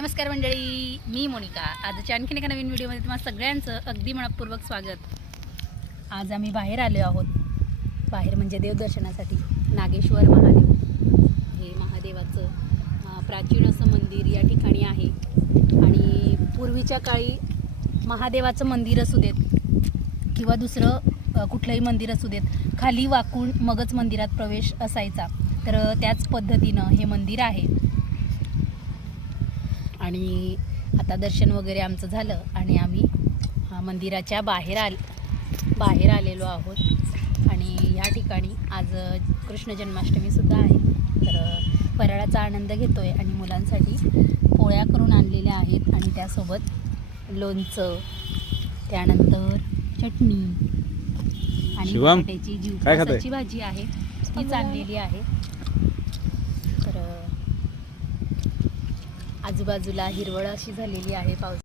नमस्कार मंडळी, मी मोनिका. आजच्या आणखीन एका नवीन व्हिडिओमध्ये तुम्हाला सगळ्यांचं अगदी मनपूर्वक स्वागत. आज आम्ही बाहेर आलो आहोत. बाहेर म्हणजे देवदर्शनासाठी. नागेश्वर महादेव हे महादेवाचं प्राचीन असं मंदिर या ठिकाणी आहे. आणि पूर्वीच्या काळी महादेवाचं मंदिर असू देत किंवा दुसरं कुठलंही मंदिर असू देत, खाली वाकून मगच मंदिरात प्रवेश असायचा. तर त्याच पद्धतीनं हे मंदिर आहे. आणि आता दर्शन वगैरे आमचं झालं आणि आम्ही मंदिराच्या बाहेर आलेलो आहोत. आणि या ठिकाणी आज कृष्ण जन्माष्टमीसुद्धा आहे. तर फराळाचा आनंद घेतो आहे आणि मुलांसाठी पोळ्या करून आणलेल्या आहेत आणि त्यासोबत लोणचं, त्यानंतर चटणी आणि बटाट्याची जीवची भाजी आहे, तीच आणलेली आहे. तर आजूबाजूला हिरवळ अशी झालेली आहे. पाऊस